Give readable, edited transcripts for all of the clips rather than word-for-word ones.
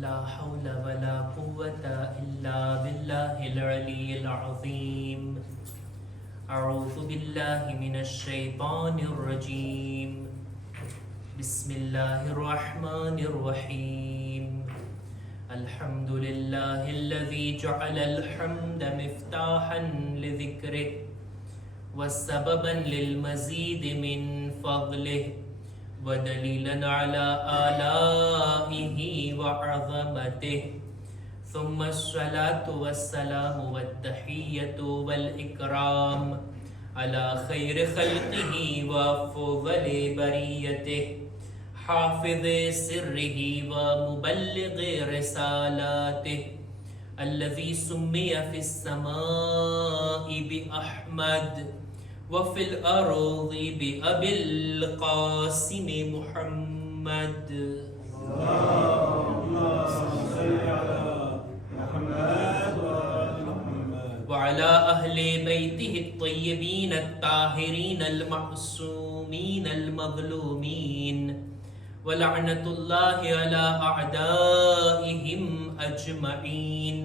لا حول ولا قوة إلا بالله العلي العظيم. أعوذ بالله من الشيطان الرجيم. بسم الله الرحمن الرحيم. الحمد لله الذي جعل الحمد مفتاحا لذكره وسببا للمزيد من فضله ودليلا على آلائه وعظمته. ثم الصلاة والسلام والتحية والإكرام على خير خلقه وأفضل بريته حافظ سره ومبلغ رسالاته الذي سمي في السماء بأحمد وفي الأرض بأبي القاسم محمد. اللهم صل على محمد وآل محمد وعلى أهل بيته الطيبين الطاهرين المعصومين المظلومين ولعنة الله على أعدائهم أجمعين.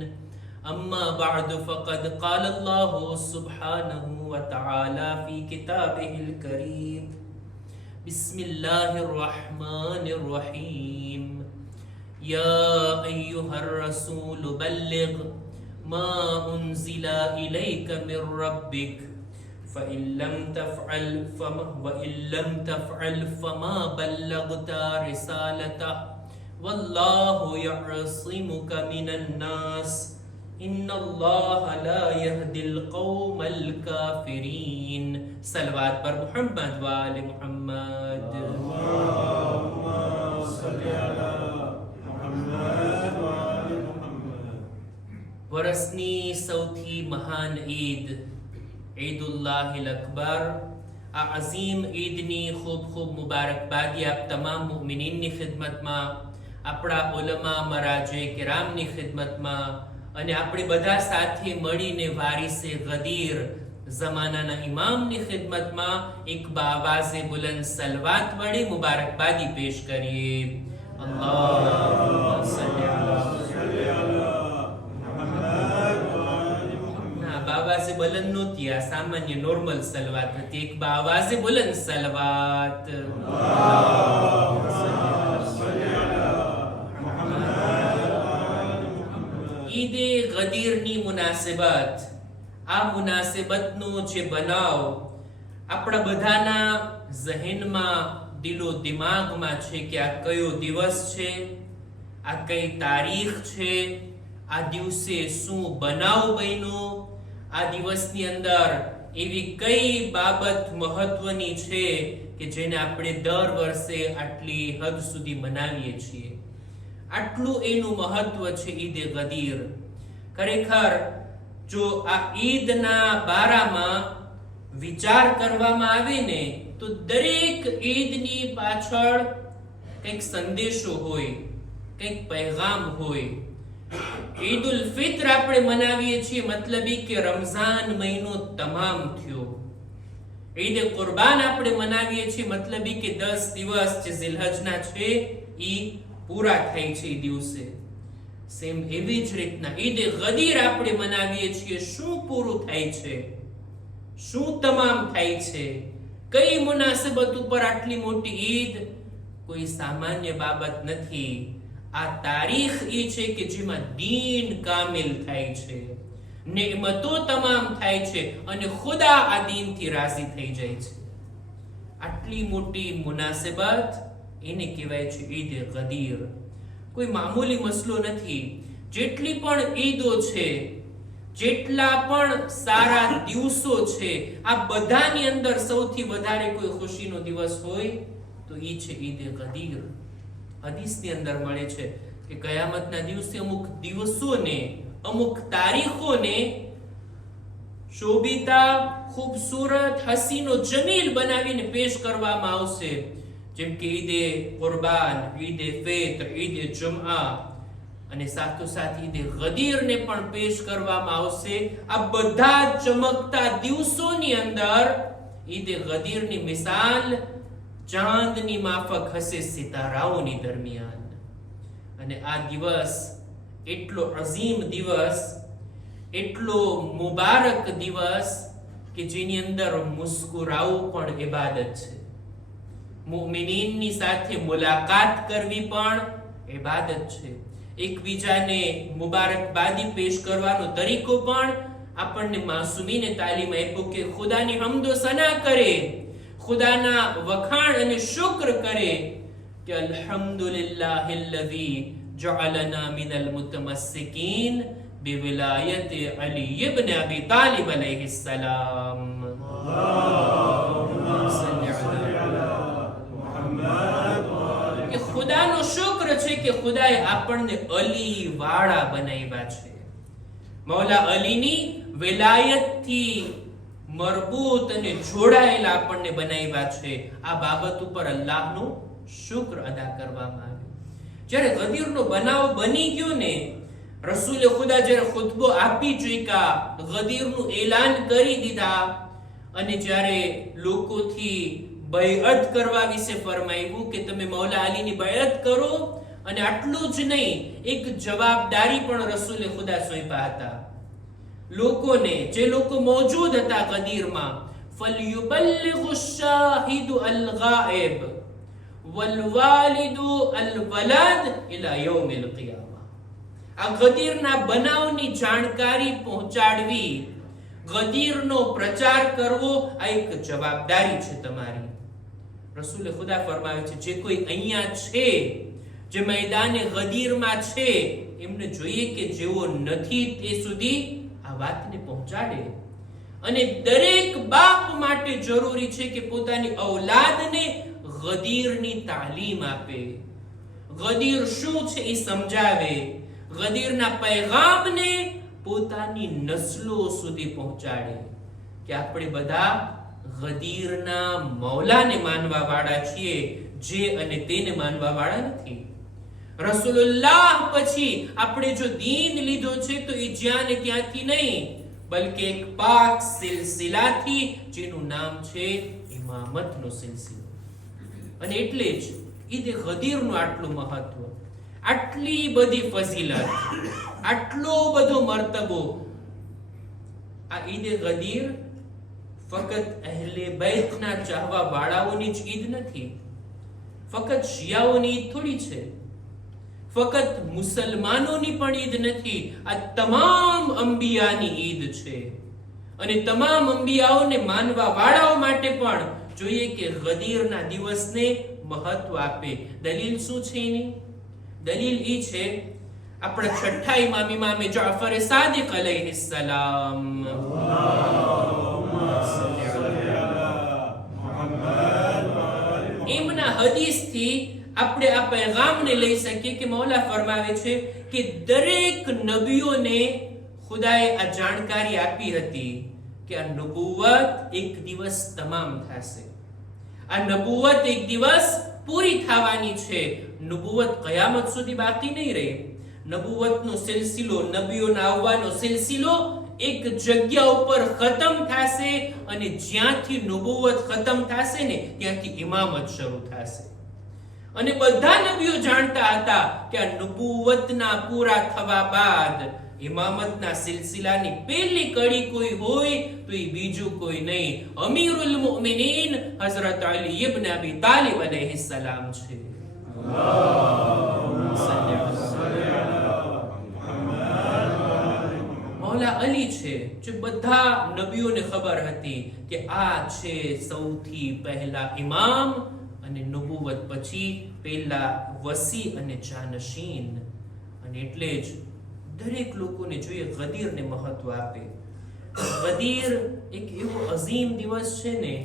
أما بعد فقد قال الله سبحانه وتعالى في كتابه الكريم: بسم الله الرحمن الرحيم. يا أيها الرسول بلغ ما أنزل إليك من ربك وإن لم تفعل فما بلغت رسالته والله يعصمك من الناس إن الله لا يهدي القوم الكافرين. सलवात पर मुहम्मद व आले मुहम्मद. اللهم صل على محمد و آل محمد. વરસની સૌથી મહાન ઈદ ઈદુલ્લાહિલ અકબર. આ અઝીમ ઈદની ખૂબ ખૂબ મુબારકબાદી આપ તમામ મુમિનીનની ખિદમતમાં, આપણા ઉલમા મરાજે કિરામની ખિદમતમાં અને આપણે બધા સાથે મળીને વારિસે ગદીર ઝમાનાના ઇમામની ખિદમતમાં એક બાવાઝે બુલંદ સલવાત વડે મુબારકબાદી પેશ કરીએ. અલ્લાહુમ્મા સલ્લી અલા બાવાઝે બુલંદ નહોતી, આ સામાન્ય નોર્મલ સલવાત હતી. એક બાવાઝે બુલંદ સલવાત. ઈદે ગદીરની મુનાસિબત, આ મુનાસિબતનો જે બનાવ આપણા બધાના ઝહેનમાં, દિલો દિમાગમાં છે કે આ કયો દિવસ છે, આ કઈ તારીખ છે, આ દિવસે શું બનાવ બન્યો, આ દિવસની અંદર એવી કઈ બાબત મહત્વની છે કે જેને આપણે દર વર્ષે આટલી હદ સુધી મનાવીએ છીએ. આટલું એનું મહત્વ છે ઈદે ગદીર. ખરેખર જો આ ઈદના બારામાં વિચાર કરવામાં આવે ને તો દરેક ઈદની પાછળ કંઈક સંદેશો હોય, કંઈક પૈગામ હોય. ઈદ ઉલ ફિત્ર આપણે મનાવીએ છીએ, મતલબ કે રમઝાન મહિનો તમામ થયો. ઈદ કુરબાન આપણે મનાવીએ છીએ, મતલબ કે 10 દિવસ જે ઝિલહજના છે ઈ પૂરા થાય છે એ દિવસે. સેમ એવી જ રીતના ઈદે ગદીર આપણે મનાવીએ છીએ. શું પૂરું થાય છે, શું તમામ થાય છે, કઈ મુનાસિબત ઉપર આટલી મોટી ઈદ? કોઈ સામાન્ય બાબત નથી. આ તારીખ એ છે કે જેમાં દીન કામિલ થાય છે, નેમતો તમામ થાય છે અને ખુદા આ દીનથી રાજી થઈ જાય છે. આટલી મોટી મુનાસિબત એને કહેવાય છે ઈદ ગદીર. કોઈ મામૂલી મસલો નથી. જેટલી પણ ઈદો છે, જેટલા પણ સારા દિવસો છે, આ બધાની અંદર સૌથી વધારે કોઈ ખુશીનો દિવસ હોય તો ઈ છે ઈદ ગદીર. હદીસની અંદર મળે છે કે કયામતના દિવસે અમુક દિવસોને, અમુક તારીખોને શોભિતા, ખૂબસૂરત, હસીનો, જમીલ બનાવીને પેશ કરવામાં આવશે. જેમ કે ઈદે કુરબાન, ઈદે ફિત્ર, ઈદે જુમઆ અને સાથોસાથ ઈદે ગદીરને પણ પેશ કરવામાં આવશે. આ બધા ચમકતા દિવસોની અંદર ઈદે ગદીરની મિસાલ ચાંદની માફક હશે સિતારાઓની દરમિયાન. અને આ દિવસ એટલો અઝીમ દિવસ, એટલો મુબારક દિવસ કે જેની અંદર મુસ્કુરાવું પણ ઇબાદત છે. મુમિનીનની સાથે મુલાકાત કરવી પણ ઇબાદત છે. એકબીજાને મુબારકબાદી પેશ કરવાનો તરીકો પણ આપણને માસૂમીને તાલીમ આપ્યો કે ખુદાની હમદો સના કરે, ખુદાના વખાણ અને શુક્ર કરે કે અલ્હમ્દુલિલ્લાહિલ્લઝી જઅલના મિનલ મુતમસ્સિકીન બિવિલાયત અલી ઇબ્ન અબી તાલિબ અલૈહિસ્સલામ. કે ખુદાનો શુક્ર છે કે ખુદાએ આપણને અલી વાળા બનાવ્યા છે. મૌલા અલીની વિલાયતથી મરબૂત અને જોડાયેલા આપણને બનાવ્યા છે. આ બાબત ઉપર અલ્લાહનો શુક્ર અદા કરવામાં આવ્યો. જ્યારે ગદીરનો બનાવ બની ગયો ને, રસૂલે ખુદા જ્યારે ખુતબો આપી ચૂક્યા, ગદીરનું એલાન કરી દીધા, અને જ્યારે લોકોથી બૈઅત કરવા વિશે ફરમાવ્યું કે તમે મૌલા અલીની બૈઅત કરો, અને આટલું જ નહીં, એક જવાબદારી પણ રસૂલે ખુદા સોંપ્યા હતા લોકોને, જે લોકો મોજૂદ હતા ગદીરમાં. ફલયુબલ્લિગુ શાહિદુ અલ-ગાઇબ વલવાલિદુ અલ-વલદ ઇલા યૌમિલ કિયામા. આ ગદીરના બનાવની જાણકારી પહોંચાડવી, ગદીરનો પ્રચાર કરવો, આ એક જવાબદારી છે તમારી. રસૂલે ખુદા ફરમાવે છે, જે કોઈ અહીંયા છે, જે મેદાને ગદીરમાં છે, એમને જોઈએ કે જેવો નથી તે સુધી આ વાતને પહોંચાડે. અને દરેક બાપ માટે જરૂરી છે કે પોતાની ઔલાદને ગદીરની તાલીમ આપે, ગદીર શું છે એ સમજાવે, ગદીરના પૈગામને પોતાની નસ્લો સુધી પહોંચાડે કે આપણે બધા ગદીરના મૌલાને માનવા વાળા છીએ, જે અને તેને માનવા વાળા નથી. રસૂલુલ્લાહ પછી આપણે જો દીન લીધો છે તો એ જ્યાં ને ત્યાંથી નહીં, બલકે એક પાક સિલસિલાથી, જેનું નામ છે ઇમામતનો સિલસિલો. અને એટલે જ ઈદે ગદીરનું આટલું મહત્વ, આટલી બધી ફઝીલત, આટલો બધો મર્તબો. આ ઈદે ગદીર ફકત અહેલે બૈતના ચાહવા વાળાઓની જ ઈદ નથી, ફકત શિયાઓની ઈદ થોડી છે, ફકત મુસલમાનોની પણ ઈદ નથી. આ તમામ અંબિયાની ઈદ છે. અને તમામ અંબિયાઓને માનવા વાળાઓ માટે પણ જોઈએ કે ગદીરના દિવસને મહત્વ આપે. દલીલ શું છે એની? દલીલ એ છે આપણા છઠ્ઠા ઇમામ જાફર સાદિક અલૈહિસ્સલામ, એમના હદીસથી આપણે આ પૈગામને લઈ શકીએ કે મૌલા ફરમાવે છે કે દરેક નબીઓને ખુદાએ આ જાણકારી આપી હતી કે આ નબુવત એક દિવસ તમામ થશે, આ નબુવત એક દિવસ પૂરી થવાની છે. નબુવત કયામત સુધી બાકી નહીં રહે. નબુવતનો સિલસિલો, નબીઓના આવવાનો સિલસિલો એક જગ્યા ઉપર ખતમ થશે, અને જ્યાંથી નબુવત ખતમ થશે ને ત્યાંથી ઇમામત શરૂ થશે. અને બધા નબીઓ જાણતા હતા કે આ નબુવતના પૂરા થવા બાદ ઇમામતના સિલસિલાની પહેલી કડી કોઈ હોય તો એ બીજું કોઈ નહીં, અમીરુલ મુમિનીન હઝરત અલી ઇબ્ન અબી તાલિબ અલૈહિસ્સલામ છે. મૌલા અલી છે, જે બધા નબીઓને ખબર હતી કે આ છે સૌથી પહેલા ઇમામ, અને નબુવત પછી પહેલા વસી અને જાનશીન. અને એટલે જ દરેક લોકોને જોઈએ ગદીરને મહત્વ આપે. ગદીર એક એવો અઝીમ દિવસ છે ને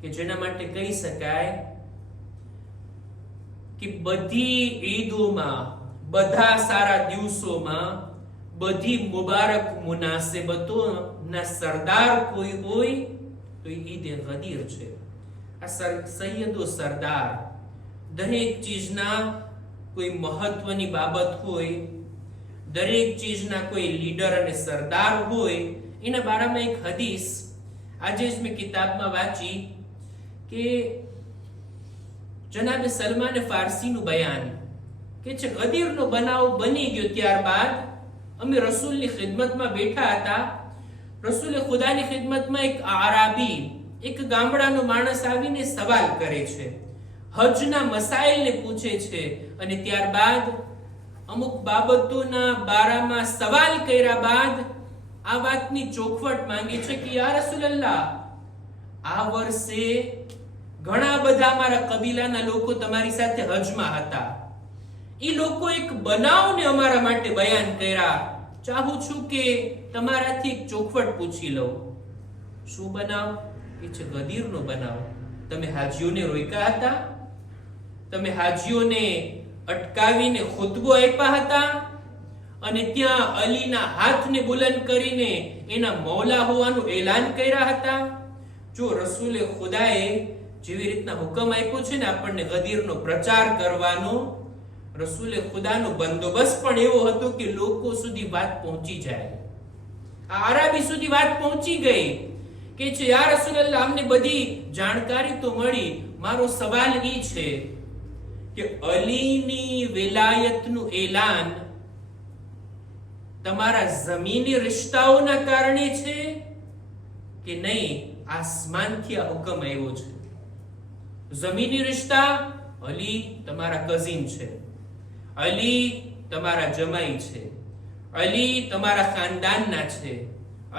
કે જેના માટે કહી શકાય કે બધી ઈદોમાં, બધા સારા દિવસોમાં, બધી મુબારક મુનાસિબતોના સરદાર કોઈ હોય તો ઈદે ગદીર છે. આ સૈયદો સરદાર, દરેક ચીજના કોઈ મહત્વની બાબત હોય, દરેક ચીજના કોઈ લીડર અને સરદાર હોય, એના બારામાં એક હદીસ આજે જ મેં કિતાબમાં વાંચી કે જનાબ સલમાન ફારસીનું બયાન કે છે ગદીરનો બનાવ બની ગયો ત્યારબાદ અમે રસૂલની ખિદમતમાં બેઠા હતા. રસૂલે ખુદાની ખિદમતમાં એક આરાબી, એક ગામડાનો માણસ આવીને સવાલ કરે છે, હજના મસાઇલને પૂછે છે, અને ત્યારબાદ અમુક બાબતોના બારામાં સવાલ કર્યા બાદ આ વાતની ચોખવટ માંગી છે કે યા રસૂલલ્લાહ, આ વર્ષે ઘણા બધા મારા કબીલાના લોકો તમારી સાથે હજમાં હતા. એ લોકો એક બનાવને અમારા માટે બયાન કર્યા. ચાહું છું કે તમારાથી એક ચોખવટ પૂછી લઉં. શું બનાવ? એ છે ગદીરનો બનાવ. તમે હાજીઓને રોક્યા હતા, તમે હાજીઓને અટકાવીને ખુતબો આપ્યા હતા, અને ત્યાં અલીના હાથને બુલંદ કરીને એના મૌલા હોવાનું એલાન કર્યા હતા. જો રસૂલે ખુદાએ જેવી રીતના હુકમ આપ્યો છે ને આપણને ગદીરનો પ્રચાર કરવાનો, રસૂલે ખુદાનો બંદોબસ્ત પણ એવો હતો કે લોકો સુધી વાત પહોંચી જાય. આ આરાબી સુધી વાત પહોંચી ગઈ કે છે યા રસૂલલ્લાહ, અમને બધી જાણકારી તો મળી. મારો સવાલ એ છે કે અલીની વિલાયતનું એલાન તમારા જમીની રિશ્તાઓના કારણે છે કે નહીં આસમાનથી આ હુકમ આવ્યો છે? જમીની રિશ્તા, અલી તમારા કઝિન છે, અલી તમારા જમાઈ છે, અલી તમારા ખાનદાનના છે,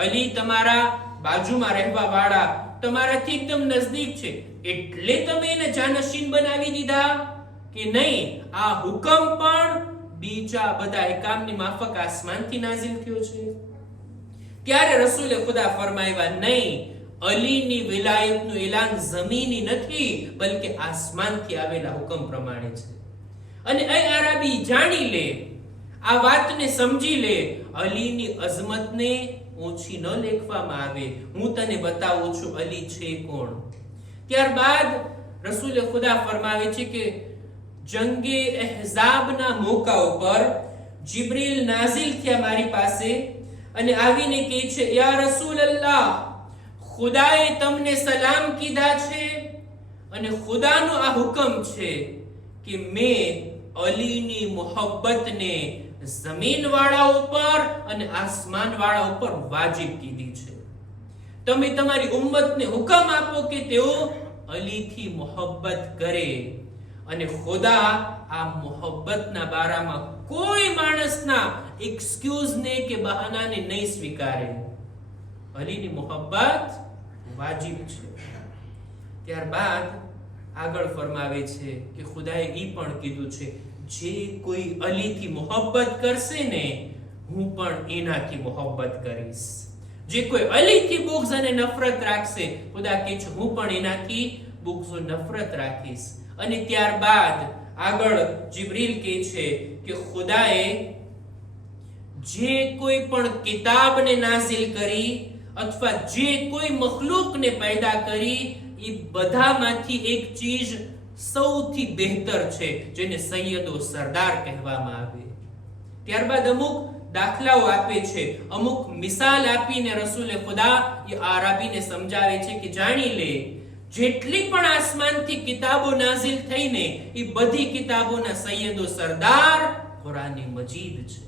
અલી તમારા બાજુમાં રહેવા વાળા તમારાથી એકદમ નજદીક છે, એટલે તમે એને જાનશીન બનાવી દીધા કે નહીં આ હુકમ પણ બીજા બધા એકામની માફક આસમાનથી નાઝિલ થયો છે? ત્યારે રસૂલે ખુદા ફરમાવ્યા, નહીં, અલીની વિલાયતનું એલાન જમીની નથી, બલકે આસમાનથી આવેલા હુકમ પ્રમાણે છે. અને એ આરાબી જાણી લે, આ વાતને સમજી લે, અલીની અઝમતને ઓછી ન લેખવામાં આવે. હું તને બતાવું છું અલી છે કોણ. ત્યારબાદ રસૂલે ખુદા ફરમાવે છે કે જંગે અહઝાબના મોકા ઉપર જિબ્રીલ નાઝિલ થયા મારી પાસે અને આવીને કહે છે, યા રસૂલલ્લાહ, ખુદાએ તમને સલામ કીધા છે અને ખુદાનો આ હુકમ છે કે મેં અલીની મોહબ્બતને જમીન વાળા ઉપર અને આસમાન વાળા ઉપર વાજિબ કીધી છે. તમે તમારી ઉમ્મતને હુકમ આપો કે તેઓ અલીથી મોહબ્બત કરે, અને ખુદા આ મોહબ્બતના બારામાં કોઈ માણસના એક્સક્યુઝને કે બહાનાને નહીં સ્વીકારે. અલીની મોહબ્બત વાજિબ છે. ત્યારબાદ આગળ ફરમાવે છે કે ખુદાએ એ પણ કીધું છે, જે કોઈ અલીથી મોહબ્બત કરશે ને હું પણ એનાથી મોહબ્બત કરીશ. જે કોઈ અલીથી બુગ્ઝ અને નફરત રાખશે, ખુદા કહે છે હું પણ એનાથી બુગ્ઝ અને નફરત રાખીશ. અને ત્યારબાદ આગળ જિબ્રીલ કહે છે કે ખુદાએ જે કોઈ પણ કિતાબને નાઝિલ કરી અથવા જે કોઈ મખલૂકને પેદા કરી, એ બધામાંથી એક ચીજ સૌથી બહેતર છે, જેને સૈયદો સરદાર કહેવામાં આવે. ત્યારબાદ અમુક દાખલાઓ આપે છે, અમુક મિસાલ આપીને રસૂલે ખુદા એ આરાબીને સમજાવે છે કે જાણી લે, જેટલી પણ આસમાનથી કિતાબો નાઝિલ થઈને એ બધી કિતાબોના સૈયદો સરદાર કુરાન મજીદ છે.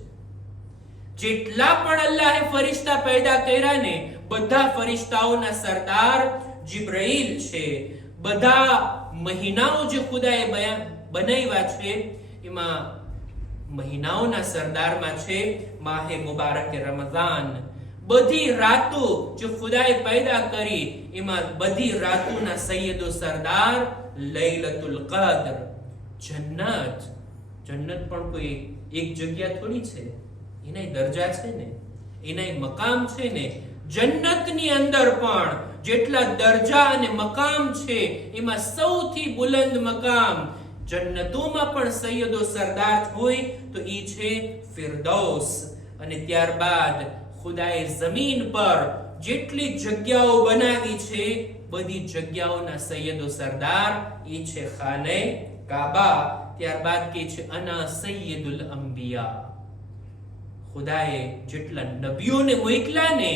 જેટલા પણ અલ્લાહે ફરિશ્તા પેદા કર્યા ને બધા ફરિશ્તાઓના સરદાર જિબ્રાઈલ છે. બધા મહિનાઓ જે ખુદાએ બનાવ્યા છે એમાં મહિનાઓના સરદારમાં છે માહે મુબારક રમઝાન. બધી રાતો જે ખુદાએ પેદા કરી એમાં બધી રાતોના સૈયદો સરદાર લૈલતુલ કદ્ર. જન્નત પણ કોઈ એક જગ્યા થોડી છે, એના દરજા છે ને, એના મકામ છે ને. જન્નતની અંદર પણ જેટલા દરજા અને મકામ છે એમાં સૌથી બુલંદ મકામ જન્નતોમાં પણ સૈયદો સરદાર હોય તો એ છે ફિરદૌસ. અને ત્યારબાદ ખુદાએ જમીન પર જેટલી જગ્યાઓ બનાવી છે બધી જગ્યાઓના સૈયદો સરદાર એ છે ખાને કાબા. ત્યારબાદ કે છે અના સૈયદુલ અંબિયા. ખુદાએ જેટલા નબીઓને મોકલ્યા ને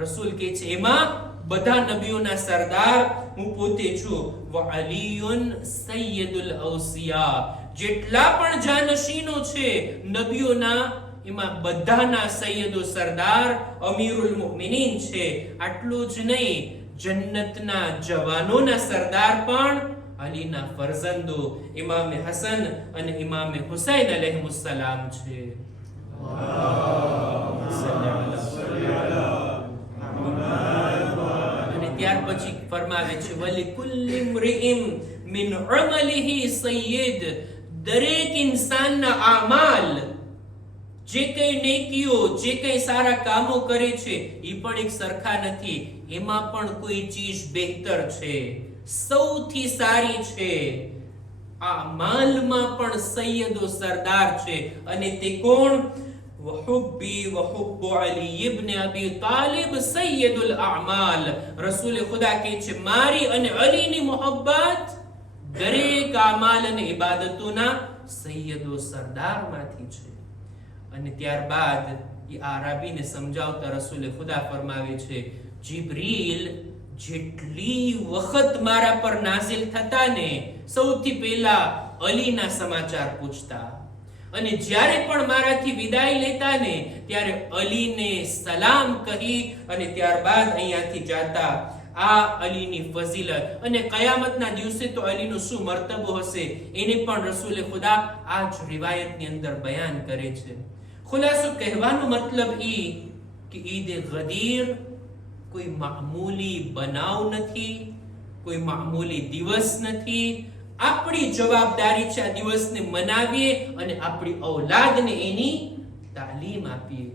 રસૂલ કે છે એમાં બધા નબીઓના સરદાર હું પોતે છું. વ અલીયુન સૈયદુલ ઔસિયા. જેટલા પણ જાનશીનો છે નબીઓના, એમાં બધાના સૈયદો સરદાર અમીરુલ મુમિનીન છે. આટલું જ નહીં, જન્નતના જવાનોના સરદાર પણ અલીના ફરઝંદો ઇમામ હસન અને ઇમામ હુસૈન અલૈહિસ્સલામ છે. અને ત્યાર પછી ફરમાવે છે વલિકુલ્લિ ઇમ્રિઇમ મિન અમલિહી સય્યદ, દરેક ઇન્સાનના આમાલ, જે કઈ નેકીઓ, જે કઈ સારા કામો કરે છે એ પણ એક સરખા નથી. એમાં પણ કોઈ ચીજ બહેતર છે, સૌથી સારી છે. આ માલમાં પણ સૈયદો સરદાર છે. અને તે કોણ? વહુબ્બી વહુબ્બુ અલી ઇબ્ન અબી તાલિબ સૈયદુલ અમાલ. રસૂલ ખુદા કહે છે મારી અને અલીની મોહબ્બત દરેક આમાલ અને ઇબાદતોના સૈયદો સરદારમાંથી છે. અને ત્યારબાદ એ આરાબીને સમજાવતા રસૂલે ખુદા ફરમાવે છે જિબ્રીલ જેટલી વખત મારા પર નાઝિલ થતા ને, સૌથી પહેલા અલીના સમાચાર પૂછતા, અને જ્યારે પણ મારાથી વિદાય લેતા ને ત્યારે અલીને સલામ કહી અને ત્યારબાદ અહીંયાથી જાતા. આ અલીની ફઝીલત અને કયામતના દિવસે તો અલીનો શું મર્તબો હશે એને પણ રસૂલે ખુદા આ જ રિવાયતની અંદર બયાન કરે છે. ખુલાસો કહેવાનો મતલબ ઈ કે ઈદ ગદીર કોઈ મામૂલી બનાવ નથી, કોઈ મામૂલી દિવસ નથી. આપણી જવાબદારી છે આ દિવસને મનાવીએ અને આપણી ઔલાદને એની તાલીમ આપીએ.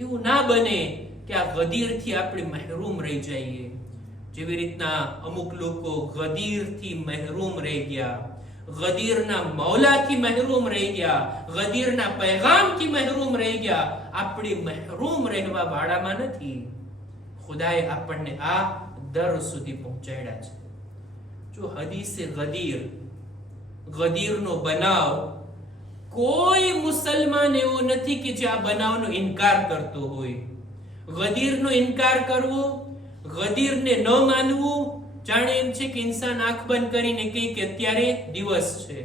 એવું ના બને કે આ ગદીરથી આપણે મહેરૂમ રહી જઈએ, જેવી રીતના અમુક લોકો ગદીરથી મહેરૂમ રહી ગયા, ગદીરના મૌલાથી મહેરૂમ રહી ગયા, ગદીરના પૈગામથી મહેરૂમ રહી ગયા. આપણે મહેરૂમ રહેવા વાળામાં નથી. ખુદાએ આપણને આ દર સુધી પહોંચાડ્યા છે. જો હદીસે ગદીરનો બનાવ, કોઈ મુસલમાન એવો નથી કે જે આ બનાવનો ઇનકાર કરતો હોય. ગદીરનો ઇનકાર કરવો, ગદીરને ન માનવું, જાણે એમ છે કે ઇન્સાન આંખ બંધ કરીને કહે કે અત્યારે દિવસ છે,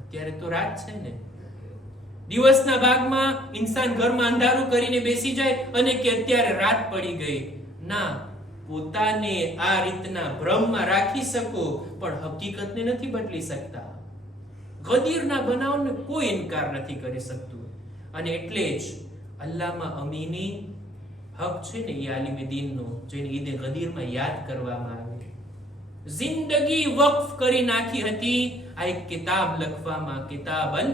અત્યારે તો રાત છે ને. દિવસના ભાગમાં ઇન્સાન ઘરમાં અંધારું કરીને બેસી જાય અને કે અત્યારે રાત પડી ગઈ. ના, પોતાને આ રીતના ભ્રમમાં રાખી શકો પણ હકીકતને નથી બદલી શકતા. ગદીરના બનાવને કોઈ ઇનકાર નથી કરી શકતું. અને એટલે જ અલ્લામા અમીની હક છે ને એ આલિમે દીનનો, જેને ઈદે ગદીરમાં યાદ કરવામાં આવે, જિંદગી વક્ફ કરી નાખી હતી આ એક કિતાબ લખવામાં, કિતાબ અલ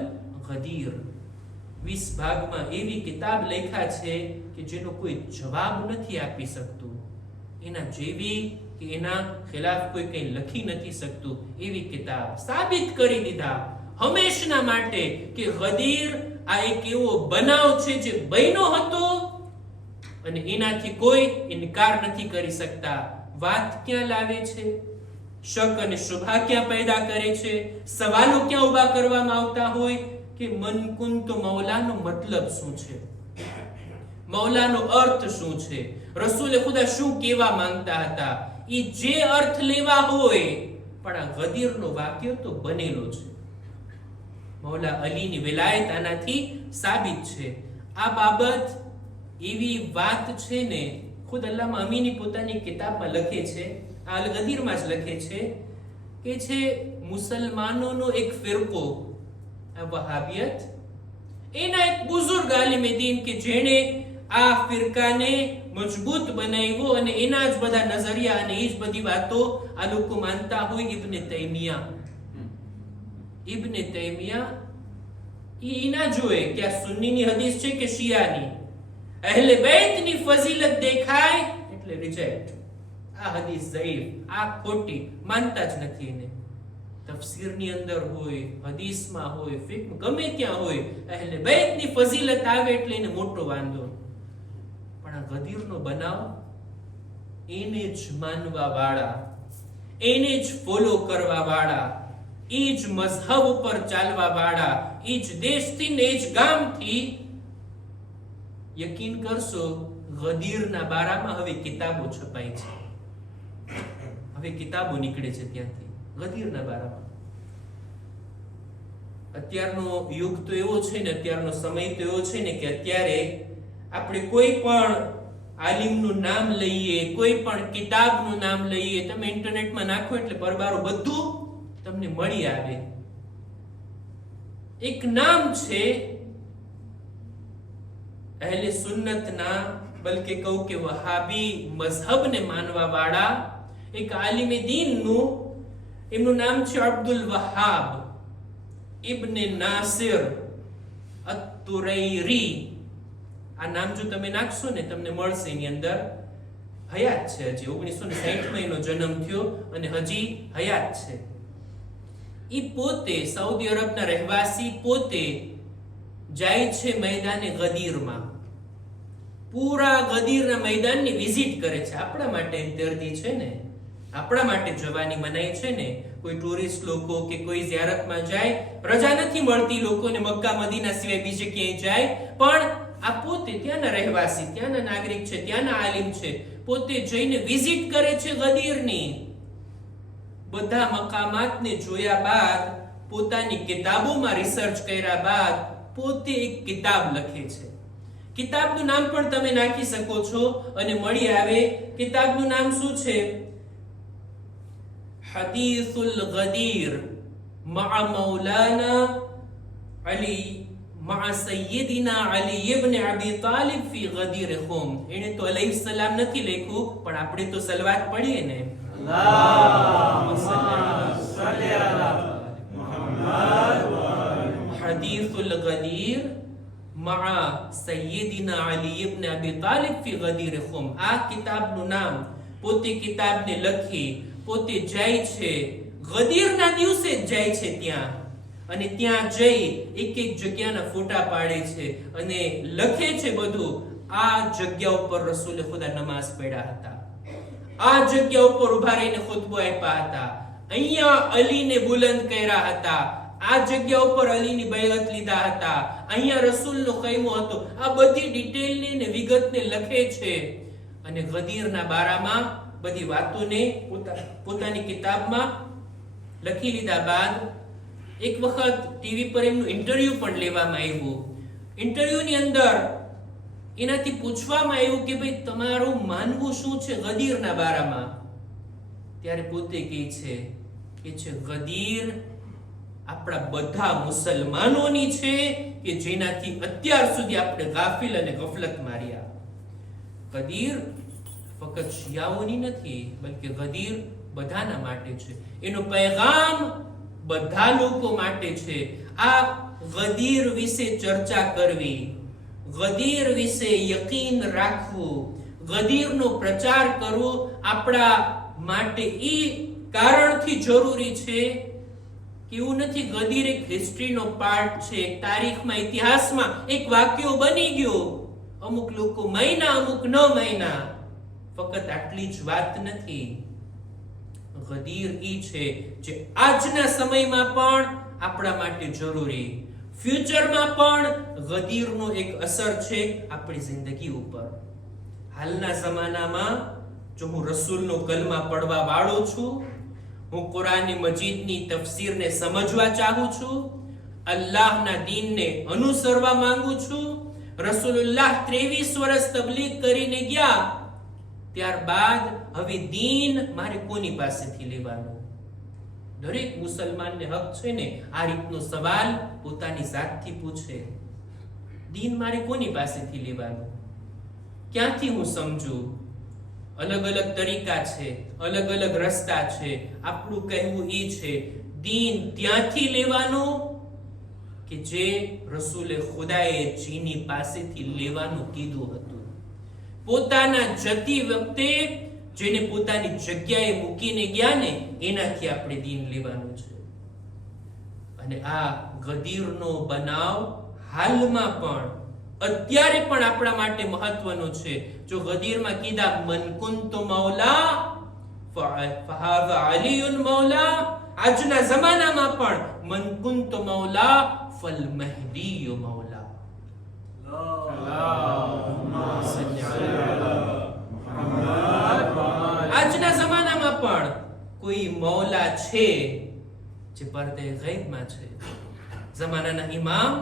ગદીર. 20 ભાગમાં એવી કિતાબ લખ્યા છે કે જેનો કોઈ જવાબ નથી આપી શકતું, એના જેવી કે એના ખિલાફ કોઈ કંઈ લખી નથી શકતું. એવી કિતાબ સાબિત કરી દીધા હંમેશના માટે કે ગદીર આ એક એવો બનાવ છે જે બન્યો હતો અને એનાથી કોઈ ઇનકાર નથી કરી શકતા. વાત ક્યાં લાવે છે? શક અને શુભા ક્યાં પેદા કરે છે? સવાલો ક્યાં ઊભા કરવામાં આવતા હોય કે મનકુંત મૌલાનો મતલબ શું છે, મૌલાનો અર્થ શું છે, રસૂલે ખુદા શું કહેવા માંગતા હતા. એ જે અર્થ લેવા હોય, પણ આ ગદીરનો વાક્ય તો બનેલો છે. મૌલા અલીની વિલાયત આનાથી સાબિત છે. આ બાબત એવી વાત છે ને, ખુદ અલ્લામા અમીની પોતાની કિતાબમાં લખે છે, આ અલ ગદીરમાં જ લખે છે કે છે મુસલમાનોનો એક ફિરકો વહાબિયત, એના એક બુઝુર્ગ આલિમે દીન કે જેણે આ ફિરકાને મજબૂત બનાવ્યો અને એના જ બધા નઝરિયા અને એ જ બધી વાતો આ લોકો માનતા હોય. ઇબ્ન તૈમિયા ઈ ના જોએ કે આ સુન્નીની હદીસ છે કે શિયાની. અહેલે બેતની ફઝીલત દેખાય એટલે રિજેક્ટ. આ હદીસ ઝઈફ, આ ખોટી, માનતા જ નથી એને. તફસીરની અંદર હોય, હદીસમાં હોય, ફિક્હ ગમે ત્યાં હોય, અહેલે બેતની ફઝીલત આવે એટલે એને મોટો વાંધો. પણ આ ગદીરનો બનાવ એને જ માનવા વાળા, એને જ ફોલો કરવા વાળા, એ જ મઝહબ ઉપર ચાલવા વાળા, એ જ દેશથી ને એ જ ગામથી યકીન કરશો ગદીરના બારામાં હવે કિતાબો છપાય છે. હવે કિતાબો નીકળે છે ત્યાંથી ગદીરના બારામાં. અત્યારનો યુગ તો એવો છે ને, અત્યારનો સમય તો એવો છે ને કે અત્યારે આપણે કોઈ પણ આલિમનું નામ લઈએ, કોઈ પણ કિતાબનું નામ લઈએ, તમે ઇન્ટરનેટમાં નાખો એટલે પરબારો બધું તમને મળી આવે. એક નામ છે અહેલે સુન્નતના, બલકે કહું કે વહાબી મઝહબને માનવા વાળા એક આલિમે દીનનું, એમનું નામ છે અબ્દુલ વહાબ ઇબ્ન નાસિર અત-તુરૈરી. આ નામ જો તમે નાખશો ને તમને મળશે. એની અંદર હયાત છે, હજી 1960 એનો જન્મ થયો અને હજી હયાત છે. ઈ પોતે સાઉદી અરબના રહેવાસી, પોતે જાય છે મેદાને ગદીરમાં, પૂરા ગદીરના મેદાનની વિઝિટ કરે છે. આપણા માટે દર્દી છે ને, આપણા માટે જવાની મનાઈ છે ને. કોઈ ટુરિસ્ટ લોકો કે કોઈ ઝિયારતમાં જાય, રજા નથી મળતી લોકોને મક્કા મદીના સિવાય બીજે ક્યાંય જાય, પણ આ પોતે ત્યાંના રહેવાસી, ત્યાંના નાગરિક છે, ત્યાંના આલિમ છે, પોતે જઈને વિઝિટ કરે છે ગદીરની. બધા મકામાતને જોયા બાદ, પોતાની કિતાબોમાં રિસર્ચ કર્યા બાદ પોતે એક કિતાબ લખે છે. કિતાબનું નામ પણ તમે નાખી શકો છો અને મળી આવે. કિતાબનું નામ શું છે? હદીસુલ ગદીર મા મૌલાના અલી મા સૈયદિના અલી ઇબ્ન અબી તાલિબ ફી ગદીર ખુમ. એને તો અલૈહિ સલામ નથી લખ્યું, પણ આપણે તો સલવાત પડીએ ને, હદીસુલ ગદીર મા સૈયદિના અલી ઇબ્ન અબી તાલિબ ફી ગદીર ખુમ. આ કિતાબનું નામ, પોતે કિતાબને લખી, પોતે જાય છે ગદીરના દિવસે જ જાય છે ત્યાં, અને ત્યાં જઈ એક એક જગ્યાના ફોટા પાડે છે અને લખે છે બધું. આ જગ્યા ઉપર રસૂલે ખુદા નમાઝ પઢ્યા હતા, આ જગ્યા ઉપર ઉભા રહીને ખુતબો આપ્યા હતા, અહીંયા અલીને બુલંદ કર્યા હતા, આ જગ્યા ઉપર અલીની બૈઅત લીધા હતા, અહીંયા રસૂલનો ખૈમો હતો. આ બધી ડિટેલને ને વિગતને લખે છે અને ગદીરના બારામાં બધી વાતોને પોતાની કિતાબમાં લખી લીધા બાદ એક વખત ટીવી પર એમનું ઇન્ટરવ્યુ પણ લેવામાં આવ્યું. ઇન્ટરવ્યુની અંદર એનાથી પૂછવામાં આવ્યું કે ભાઈ તમારું માનવું શું છે ગદીરના બારામાં? ત્યારે પોતે કહે છે ગદીર આપણા બધા મુસલમાનોની છે કે જેનાથી અત્યાર સુધી આપણે ગાફિલ અને ગફલતમાં રહ્યા. ગદીર ફક્ત શિયાઓની નથી, બલકે ગદીર બધાના માટે છે. એનો પૈગામ બધા લોકો માટે છે. આ ગદીર વિશે ચર્ચા કરવી, ગદીર વિશે યકીન રાખવું, ગદીરનો પ્રચાર કરવો આપણા માટે એ કારણથી જરૂરી છે કે એવું નથી ગદીર એક હિસ્ટ્રીનો પાર્ટ છે, એક તારીખમાં, ઇતિહાસમાં એક વાક્યો બની ગયો, અમુક લોકો મહિના અમુક ન મહિના. ફક્ત આટલી જ વાત નથી. ગદીર ઈ છે જે આજના સમયમાં પણ આપણા માટે જરૂરી, ફ્યુચરમાં પણ ગદીરનો એક અસર છે આપણી જિંદગી ઉપર. હાલના જમાનામાં જો હું રસૂલનો કલમા પડવા વાળો છું, હું કુરાન મજીદની તફસીરને સમજવા ચાહું છું, અલ્લાહના દીનને અનુસરવા માંગુ છું, રસૂલુલ્લાહ 23 વર્ષ તબલીગ કરીને ગયા, ત્યારબાદ હવે દીન મારે કોની પાસેથી લેવાનું? દરેક મુસલમાનને હક છે ને આ રીતનો સવાલ પોતાની જાતથી પૂછે. દીન મારે કોની પાસેથી લેવાનું? ક્યાંથી હું સમજું? અલગ અલગ તરીકા છે, અલગ અલગ રસ્તા છે. આપણું કહેવું એ છે દીન ત્યાંથી લેવાનું કે જે રસૂલે ખુદાએ જેની પાસેથી લેવાનું કીધું હતું. પોતાના જતી વખતે જેને પોતાની જગ્યાએ મૂકીને ગયા ને એનાથી આપણે દીન લેવાનું છે. અને આ ગદીરનો બનાવ હાલમાં પણ, અત્યારે પણ આપણા માટે મહત્વનો છે. જો ગદીરમાં કીધા મન કુંતુ મૌલા ફહાઝા અલીયુન મૌલા, આજના જમાનામાં પણ મન કુંતુ મૌલા ફલ મહદીયુ મૌલા. આજના જમાનામાં પણ કોઈ મૌલા છે જે પડદે ગૈબમાં છે, જમાનાના ઇમામ,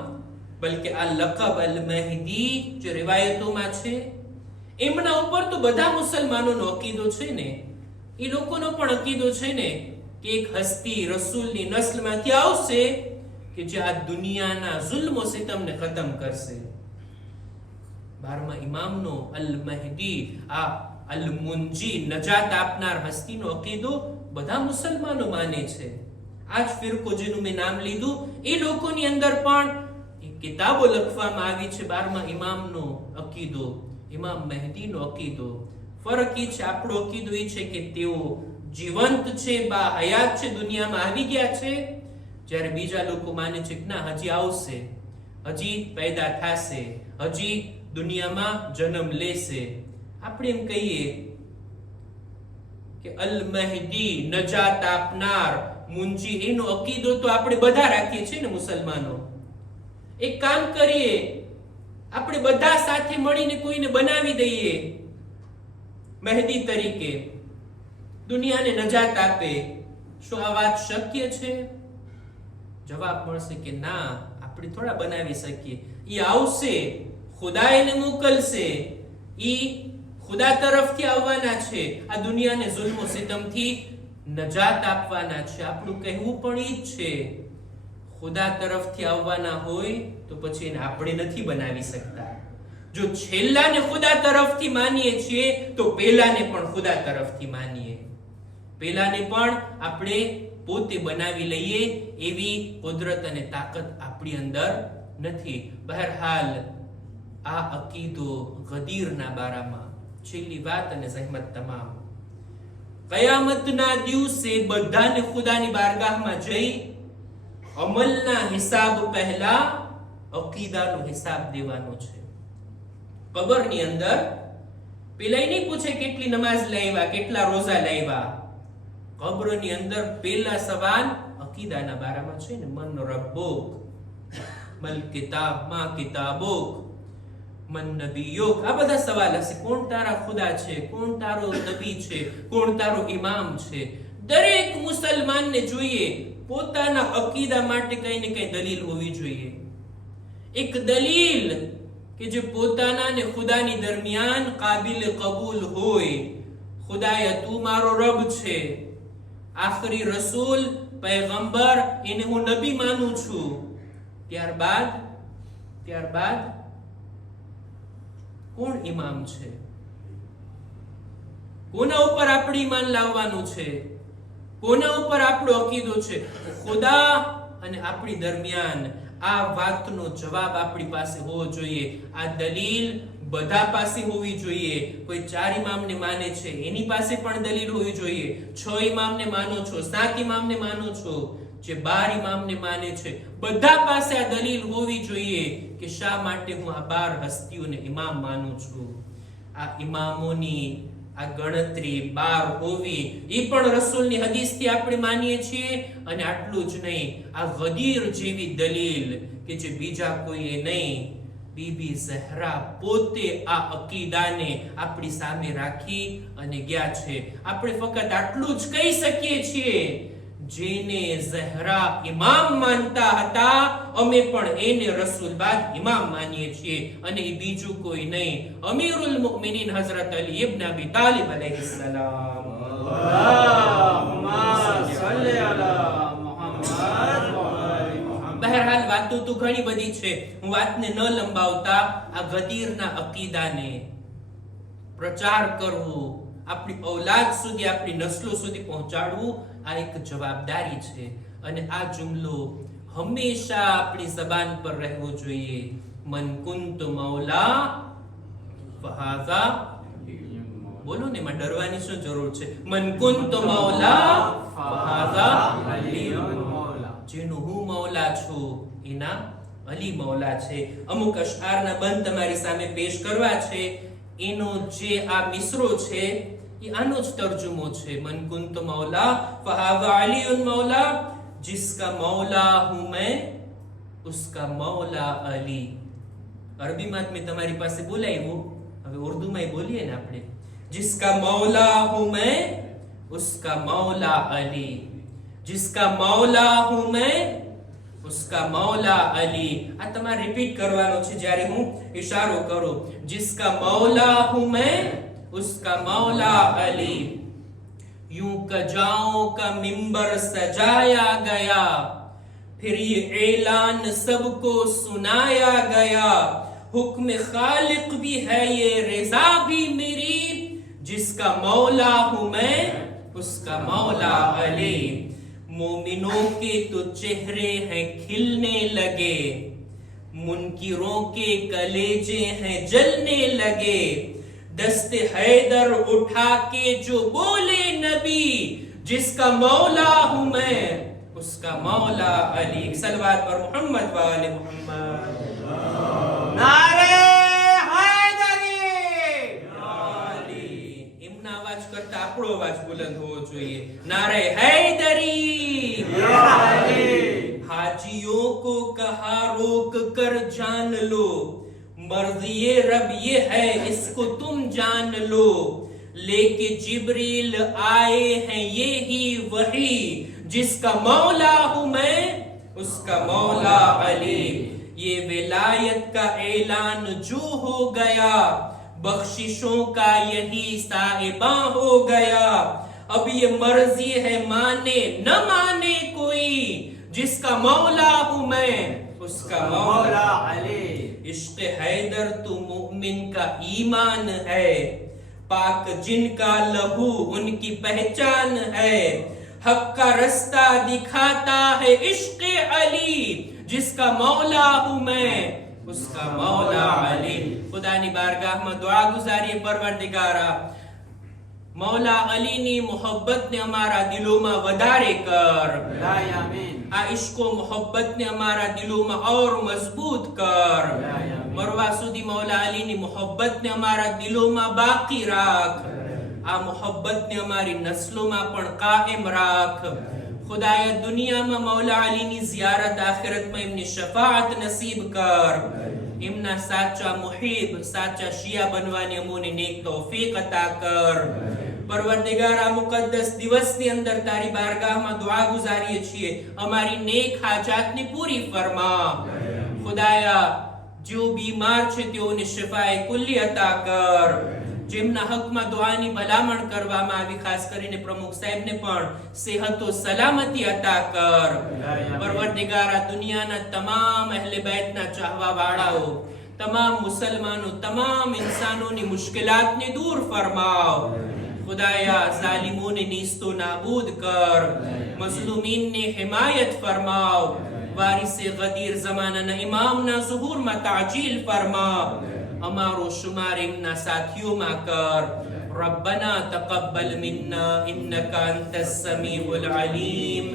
બલકે આ લકબ અલ મહેદી જે riwayatોમાં છે, એમના ઉપર તો બધા મુસલમાનોનો અકીદો છે ને, એ લોકોનો પણ અકીદો છે ને કે એક હસ્તી રસૂલની નસ્લમાંથી આવશે કે જે આ દુનિયાના જુલ્મ સિતમને ખતમ કરશે. 12મા ઇમામનો અલ મહેદી, આ અલ મુંજી, નજાત આપનાર હસ્તીનો અકીદો બધા મુસલમાનો માને છે. આજ ફિરકો જેનું મેં નામ લીધું, એ લોકોની અંદર પણ કિતાબો લખવામાં આવી છે 12મા ઇમામનો અકીદો, ઇમામ મહેદીનો અકીદો. ફરક એ છે, આપણો અકીદો એ છે કે તેઓ જીવંત છે, બા હયાત છે, દુનિયામાં આવી ગયા છે, જ્યારે બીજા લોકો માને છે કે ના, હજી આવશે, હજી પેદા થશે, હજી દુનિયામાં જન્મ લેશે. આપણે એમ કહીએ કે અલ મહેદી, નજાત આપનાર, મુંજી, એનો અકીદો તો આપણે બધા રાખીએ છીએ ને મુસલમાનો. એક કામ કરીએ, આપણે બધા સાથે મળીને કોઈને બનાવી દઈએ મહેદી તરીકે, દુનિયાને નજાત આપે. શું આ વાત શક્ય છે? જવાબ મળશે કે ના, આપણે થોડા બનાવી શકીએ. ઈ આવશે, ખુદા એને મોકલશે, ઈ ખુદા તરફથી આવવાના છે, આ દુનિયાને જુલ્મ સિતમથી નજાત આપવાના છે. આપણું કહેવું પણ ઈ જ છે, ખુદા તરફથી આવવાના હોય તો પછી એને આપણે નથી બનાવી શકતા. જો છેલ્લાને ખુદા તરફથી માનીએ છીએ તો પહેલાને પણ ખુદા તરફથી માનીએ. પહેલાને પણ આપણે પોતે બનાવી લઈએ એવી કુદરત અને તાકાત આપણી અંદર નથી. બહરહાલ આ અકીદો ગદીરના બારામાં છેલ્લી વાત અને જહેમત તમામ, કયામતના દિવસે બધાને ખુદાની બારગાહમાં જઈ અમલના હિસાબ પહેલા અકીદાનો હિસાબ દેવાનો છે. કબરની અંદર પેલા નહીં પૂછે કેટલી નમાઝ લાવ્યા, કેટલા રોઝા લાવ્યા. કબ્રની અંદર પેલા સવાલ અકીદાના બારામાં છે ને, મન રબ્બુક, મલ કિતાબ, મા કિતાબુક, મન નબીયુક. આ બધા સવાલ હશે. કોણ તારા ખુદા છે, કોણ તારો નબી છે, કોણ તારો ઇમામ છે. દરેક મુસલમાનને જોઈએ પોતાના અકીદા માટે કઈ ને કઈ દલીલ હોવી જોઈએ. એક દલીલ કે જે પોતાના ને ખુદાની દરમિયાન કાબિલ કબૂલ હોય. ખુદાએ તું મારો રબ છે, આખરી રસૂલ, પૈગંબર, એને હું નબી માનું છું. ત્યારબાદ કોણ ઇમામ છે, કોના ઉપર આપણે ઈમાન લાવવાનું છે, કોના ઉપર આપણો અકીદો છે. ખુદા અને આપણી દરમિયાન આ વાતનો જવાબ આપણી પાસે હોવો જોઈએ. આ દલીલ બધા પાસે હોવી જોઈએ. કોઈ 4 ઇમામને માને છે એની પાસે પણ દલીલ હોવી જોઈએ. 6 ઇમામને માનો છો, 7 ઇમામને માનો છો, જે 12 ઇમામને માને છે, બધા પાસે આ દલીલ હોવી જોઈએ કે શા માટે હું આ 12 હસ્તીઓને ઇમામ માનું છું. આ ઇમામોની આ ગણતરી 12 હોવી એ પણ રસૂલની હદીસથી આપણે માનીએ છીએ. અને આટલું જ નહીં, આ ગદીર જેવી દલીલ કે જે બીજા કોઈએ નહીં, બીબી ઝહરા પોતે આ અકીદાને આપણી સામે રાખી અને ગયા છે. આપણે ફક્ત આટલું જ કહી શકીએ છીએ, જેને ઝહરા ઇમામ માનતા હતા, અમે પણ એને રસૂલ બાદ ઇમામ માનીએ છીએ, અને એ બીજું કોઈ નહીં, અમીરુલ મુમિનીન હઝરત અલી ઇબ્ન અબી તાલિબ અલૈહિસ્સલામ. અલ્લાહુમ્મા સલ્લી અલા મુહમ્મદ વ આલી મુહમ્મદ. બહરહાલ વાતો તો ઘણી બધી છે, હું વાતને ન લંબાવતા આ ગદીરના અકીદાને પ્રચાર કરવો, આપણી ઔલાદ સુધી, આપણી નસ્લો સુધી પહોંચાડવું, આ એક જવાબદારી છે. અને આ જુમલો હંમેશા આપણી જબાન પર રહેવો જોઈએ. મન કુંત મૌલા ફહાઝા, બોલો ને, એમાં ડરવાની શું જરૂર છે? મન કુંત મૌલા ફહાઝા અલીયુન મૌલા, જેનું હું મૌલા છું એના અલી મૌલા છે. અમુક અશઆરના બંધ તમારી સામે પેશ કરવા છે. એનો જે આ મિસરો છે ये आनो तर्जुमो छे. मन कुंत मौला फहाज़ा अलीयुन मौला, जिसका मौला हूं मैं उसका मौला अली. अरबी में तुम्हारी पास बोलाव्યું, હવે ઉર્દુમાં બોલીએ ને આપણે. जिसका मौला हूं मैं उसका मौला अली, जिसका मौला हूं मैं उसका मौला अली। આ તમારે રિપીટ કરવાનો છે જ્યારે હું ઇશારો કરું. जिसका मौला हूं मैं उसका मौला अली. यूं कजाओं का मिंबर सजाया गया, फिर ये ऐलान सबको सुनाया गया, हुक्म खालिक भी है ये रज़ा भी मेरी, जिसका मौला हूं मैं उसका मौला अली. मोमिनों के तो चेहरे हैं खिलने लगे, मुनकिरों के कलेजे हैं जलने लगे, दस्ते हैदर उठा के जो बोले नबी, जिसका मौला हूं मैं उसका मौला अली. सलवात पर मोहम्मद वाले मोहम्मद. नारे हैदरी. એમના અવાજ કરતા આપણો અવાજ બુલંદ હોવો જોઈએ. નારે हैदरी. हाजियों को कहा रोक कर जान लो, मर्ज़ी रब ये है इसको तुम जान लो, लेके जिब्रील आए हैं ये ही वही, जिसका मौला हूं मैं उसका मौला अली. ये विलायत का ऐलान जो हो गया, बख्शिशों का यही साहिबा हो गया, अब ये मर्जी है माने न माने कोई, जिसका मौला हूं मैं उसका मौला अली. इश्क हैदर तो मुमिन का ईमान है, पाक जिनका लहू उनकी पहचान है, हक का रास्ता दिखाता है इश्क अली, जिसका मौला हूं मैं उसका मौला अली. खुदानी बारगाहમાં દુઆ ગુજારીએ. પરવરદિગારા, મૌલા અલીની મોહબ્બતને અમારા દિલોમાં વધારે કર. આ ઇશ્કો મોહબ્બતને અમારા દિલોમાં ઓર મજબૂત કર. મરવા સુધી મૌલા અલીની મોહબ્બતને અમારા દિલોમાં બાકી રાખ. આ મોહબ્બતને અમારી નસ્લોમાં પણ કાયમ રાખ. ખુદાએ દુનિયામાં મૌલા અલીની ઝિયારત, આખિરતમાં એમની શફાઅત નસીબ કર. એમના સાચા મુહિબ, સાચા શિયા બનવાની અમોને નેક તૌફીક અતા કર. પરવરદિગાર, આ મુકદ્દસ દિવસની અંદર તારી બારગાહમાં દુઆ ગુજારીએ છીએ. અમારી નેક હાજાતને પૂરી ફરમા. ખુદાયા, જેઓ બીમાર છે તેઓને શિફાએ કુલ્લી અતા કર. જેમના હકમાં દુઆની ભલામણ કરવામાં આવી, ખાસ કરીને પ્રમુખ સાહેબને પણ સેહતો સલામતી અતા કર. પરવરદિગાર, દુનિયાના તમામ અહેલે બેતના ચાહવા વાળાઓ, તમામ મુસલમાનો, તમામ ઇન્સાનોની મુશ્કેલાતને દૂર ફરમાવ. ખુદાયા, ઝાલિમોને નીસ્તો નાબૂદ કર. મઝલૂમીનની હિમાયત ફરમાવ. વારિસે ગદીર ઝમાનાના ઇમામના ઝુહૂરમાં તાજીલ ફરમા. અમારો શુમાર એમના સાથીઓમાં કર. ربنا تقبل منا إنك أنت السميع العليم